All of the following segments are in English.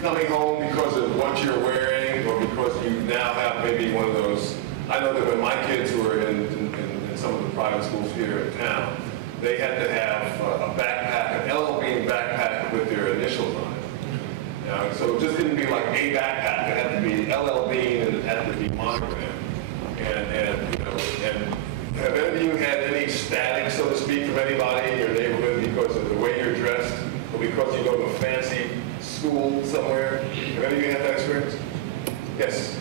coming home because of what you're wearing, or because you now have maybe one of those. I know that when my kids were in some of the private schools here in town, they had to have a backpack, an LL Bean backpack with their initials on it. So it just didn't be like a backpack. It had to be LL Bean, and it had to be monogrammed. And have any of you had any static, so to speak, from anybody in your neighborhood because of the way you're dressed, or because you go to a fancy school somewhere? Have any of you had that experience? Yes.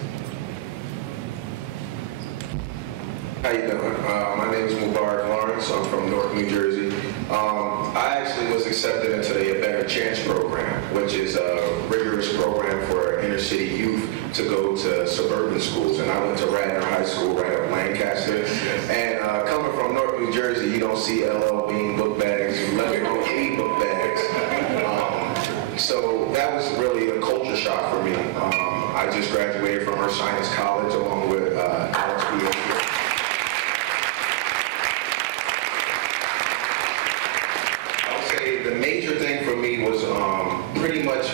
How you doing? My name is Mubarak Lawrence. I'm from Newark, New Jersey. I actually was accepted into the A Better Chance program, which is a rigorous program for inner city youth to go to suburban schools. And I went to Radnor High School right up Lancaster. And coming from Newark, New Jersey, you don't see LL Bean book bags, let alone any book bags. So that was really a culture shock for me. I just graduated from Earth Science College along with Alex B. The major thing for me was pretty much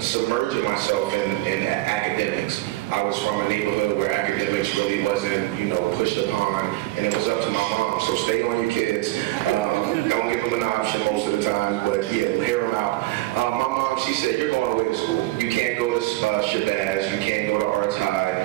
submerging myself in academics. I was from a neighborhood where academics really wasn't, pushed upon, and it was up to my mom. So stay on your kids. Don't give them an option most of the time, but yeah, hear them out. My mom, she said, you're going away to school. You can't go to Shabazz. You can't go to Arts High.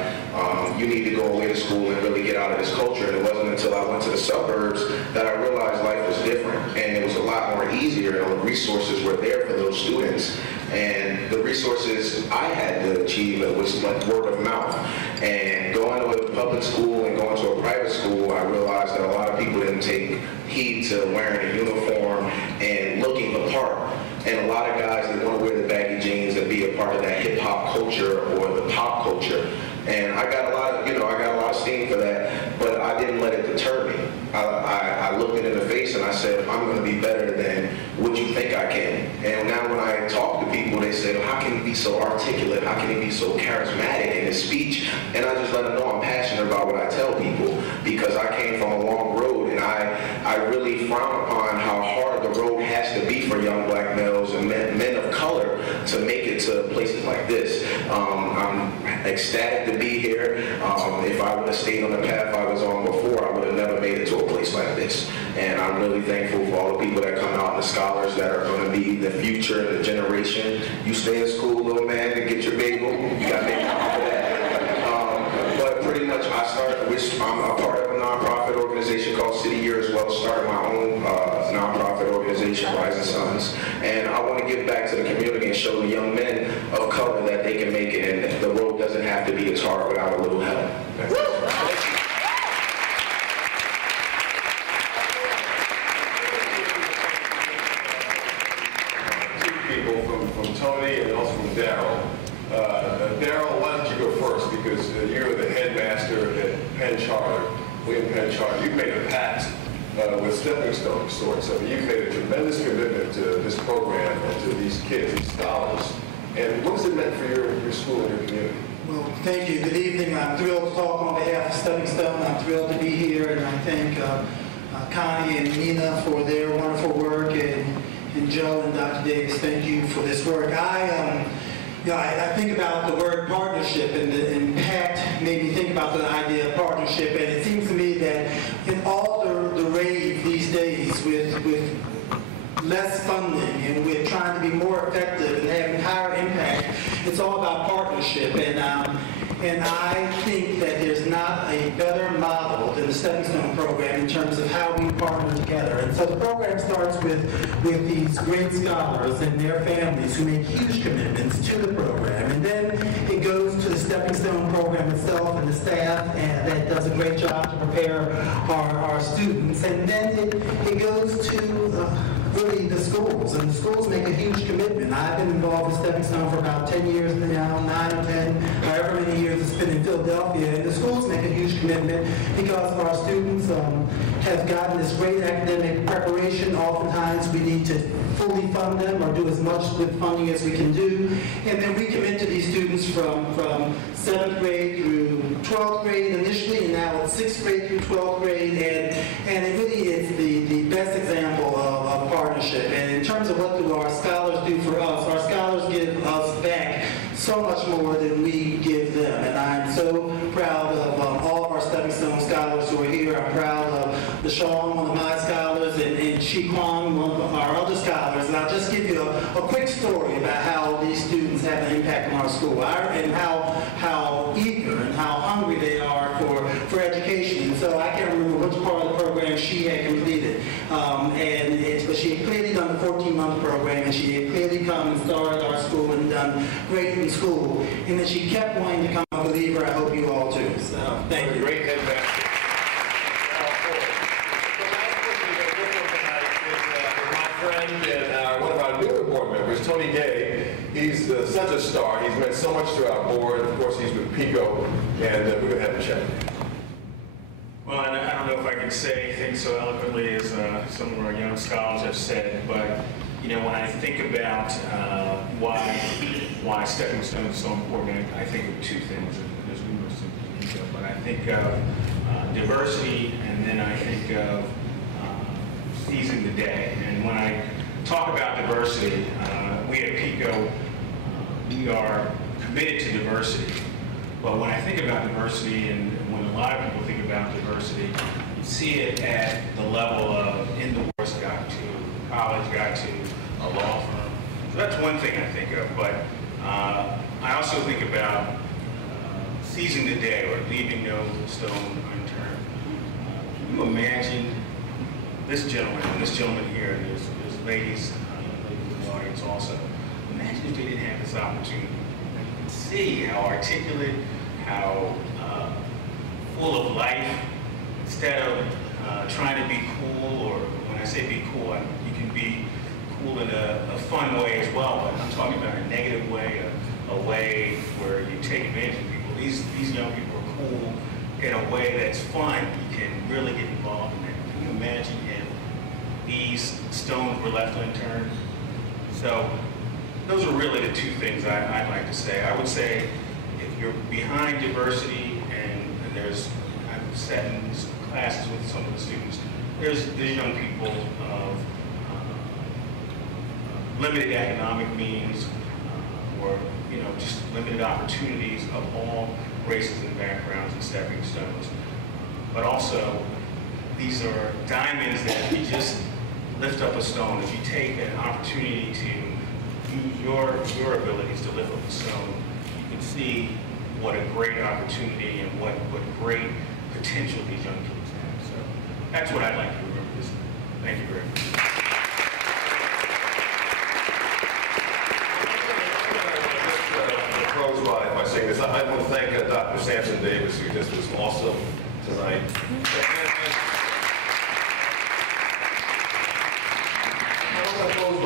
You need to go away to school and really get out of this culture. And it wasn't until I went to the suburbs that I realized life was different, and it was a lot more easier, and the resources were there for those students. And the resources I had to achieve, it was like word of mouth. And going to a public school and going to a private school, I realized that a lot of people didn't take heed to wearing a uniform and looking the part. And a lot of guys that want to wear the baggy jeans and be a part of that hip hop culture or the pop culture. And I got a lot of, I got a lot of steam for that, but I didn't let it deter me. I looked it in the face and I said, I'm going to be better than what you think I can. And now when I talk to people, they say, how can he be so articulate? How can he be so charismatic in his speech? And I just let them know I'm passionate about what I tell people, because I came from a long road, and I really frown upon how hard the road has to be for young black males and men of color to make it to places like this. I'm ecstatic to be here. If I would have stayed on the path I was on before, I would have never made it to a place like this. And I'm really thankful for all the people that come out, the scholars that are going to be the future and the generation. You stay in school, little man, and get your bagel. You got to make time for that. But pretty much I'm a part of a nonprofit organization called City Year as well. Started my own nonprofit organization, Rising Sons. And I want to give back to the community and show the young men of color that they can make it, and the road doesn't have to be as hard without a little help. Two people from Tony and also from Daryl. Daryl, why don't you go first, because you're the headmaster at Penn Charter, William Penn Charter. You've made a pact with Steppingstone of sorts. I mean, you've made a tremendous commitment to this program and to these kids, these scholars. And what has it meant for your school and your community? Well, thank you. Good evening. I'm thrilled to talk on behalf of Steppingstone. I'm thrilled to be here, and I thank Connie and Nina for their wonderful work, and Joe and Dr. Davis, thank you for this work. I think about the word partnership, and Pact made me think about the idea of partnership, and it seems to me that in all the rave these days with less funding and with trying to be more effective and having higher impact, it's all about partnership. And I think that there's not a better model than the Steppingstone program in terms of how we partner together. And so the program starts with these great scholars and their families who make huge commitments to the program. And then it goes to the Steppingstone program itself and the staff that does a great job to prepare our students. And then it goes to really the schools, and the schools make a huge commitment. I've been involved with Steppingstone for about 10 years now, 9 or 10, however many years it's been in Philadelphia, and the schools make a huge commitment because our students have gotten this great academic preparation. Oftentimes we need to fully fund them or do as much with funding as we can do, and then we commit to these students from 7th grade through 12th grade initially, and now it's 6th grade through 12th grade, and it really is the best example of partnership. And in terms of what do our scholars do for us, our scholars give us back Kwan, one of our other scholars, and I'll just give you a quick story about how these students have an impact on our school, and how eager and how hungry they are for education. And so I can't remember which part of the program she had completed, but she had clearly done the 14-month program, and she had clearly come and started our school and done great in school, and then she kept wanting to come a believer. I hope you all too. So thank you. Great headband. And one of our newer board members, Tony Gay. He's such a star. He's meant so much to our board. Of course, he's with PICO, and we're going to have a chat. Well, I don't know if I can say things so eloquently as some of our young scholars have said, but you know, when I think about why Steppingstone is so important, I think of two things. There's numerous in detail, but I think of diversity, and then I think of seizing the day. And when I talk about diversity, we at PICO, we are committed to diversity. But when I think about diversity, and when a lot of people think about diversity, you see it at the level of in-divorce got to, college got to, a law firm. So that's one thing I think of. But I also think about seizing the day, or leaving no stone unturned. Can you imagine this gentleman, and this gentleman here, and there's ladies in the audience also. Imagine if they didn't have this opportunity. You can see how articulate, how full of life. Instead of trying to be cool, or when I say be cool, you can be cool in a fun way as well, but I'm talking about a negative way, a way where you take advantage of people. These young people are cool in a way that's fun. You can really get involved in that. Can you imagine if these stones were left unturned? So those are really the two things I'd like to say. I would say if you're behind diversity, and I've sat in classes with some of the students, there's young people of limited economic means, or just limited opportunities of all races and backgrounds and stepping stones. But also, these are diamonds that if you just lift up a stone, if you take an opportunity to use your abilities to lift up a stone, you can see what a great opportunity and what great potential these young kids have. So that's what I'd like to remember this. Thank you very much. By saying this, I want to thank Dr. Sampson Davis, who just was awesome tonight. I want to close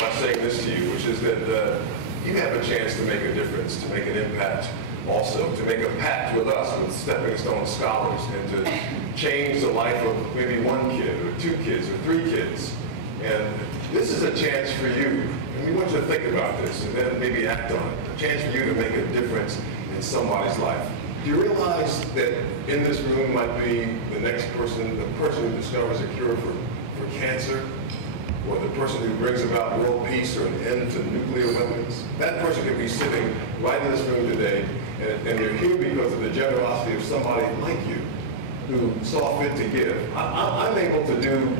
by saying this to you, which is that you have a chance to make a difference, to make an impact, also to make a pact with us, with Steppingstone Scholars, and to change the life of maybe one kid, or two kids, or three kids. And this is a chance for you. And we want you to think about this and then maybe act on it. A chance for you to make a difference in somebody's life. Do you realize that in this room might be the next person, the person who discovers a cure for cancer, or the person who brings about world peace or an end to nuclear weapons? That person could be sitting right in this room today, and you're here because of the generosity of somebody like you who saw fit to give. I'm able to do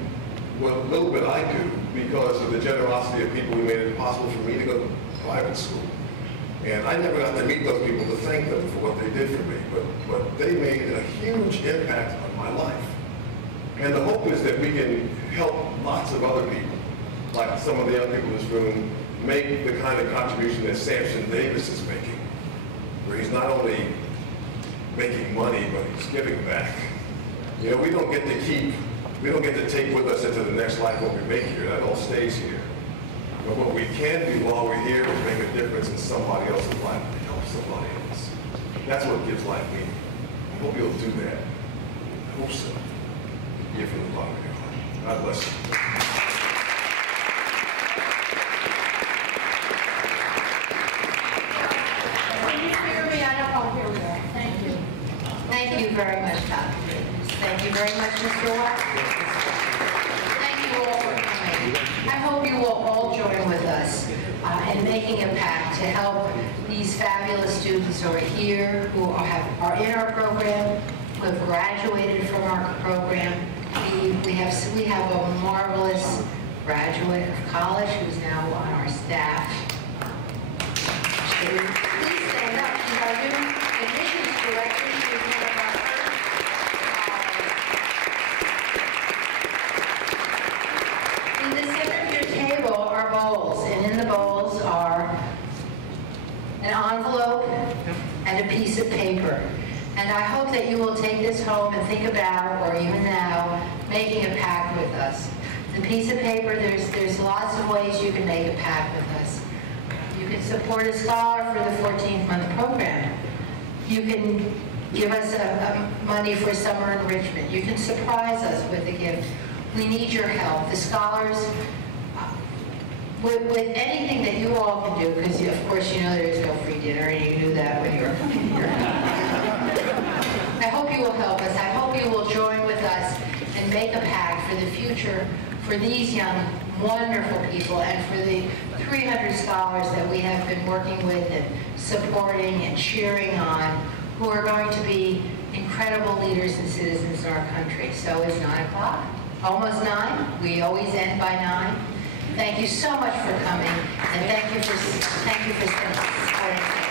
what little bit I do because of the generosity of people who made it possible for me to go to private school. And I never got to meet those people to thank them for what they did for me, but they made a huge impact on my life. And the hope is that we can help lots of other people, like some of the young people in this room, make the kind of contribution that Sampson Davis is making, where he's not only making money, but he's giving back. You know, we don't get to take with us into the next life what we make here. That all stays here. But what we can do while we're here is make a difference in somebody else's life and help somebody else. That's what gives life meaning. I hope you'll do that. I hope so. Here from the bottom of your heart. God bless you. Can you hear me? I don't know here we are. Thank you. Thank you very much, Dr. Davis. Thank you very much, Mr. Watkins. Thank you all for coming. I hope you will all join with us in making a pact to help these fabulous students who are here, who are in our program, who have graduated from our program, We have a marvelous graduate of college who's now on our staff. Please stand up. She's our new admissions director. She was one of our first. In the center of your table are bowls, and in the bowls are an envelope and a piece of paper. And I hope that you will take this home and think about, or even now, making a pact with us. The piece of paper, there's lots of ways you can make a pact with us. You can support a scholar for the 14th month program. You can give us money for summer enrichment. You can surprise us with a gift. We need your help. The scholars, with anything that you all can do, because of course you know there's no free dinner, and you knew that when you were coming here. I hope you will help us. I hope you will join with us and make a pact for the future for these young, wonderful people and for the 300 scholars that we have been working with and supporting and cheering on, who are going to be incredible leaders and citizens in our country. So it's 9 o'clock, almost 9. We always end by 9. Thank you so much for coming, and thank you for supporting us.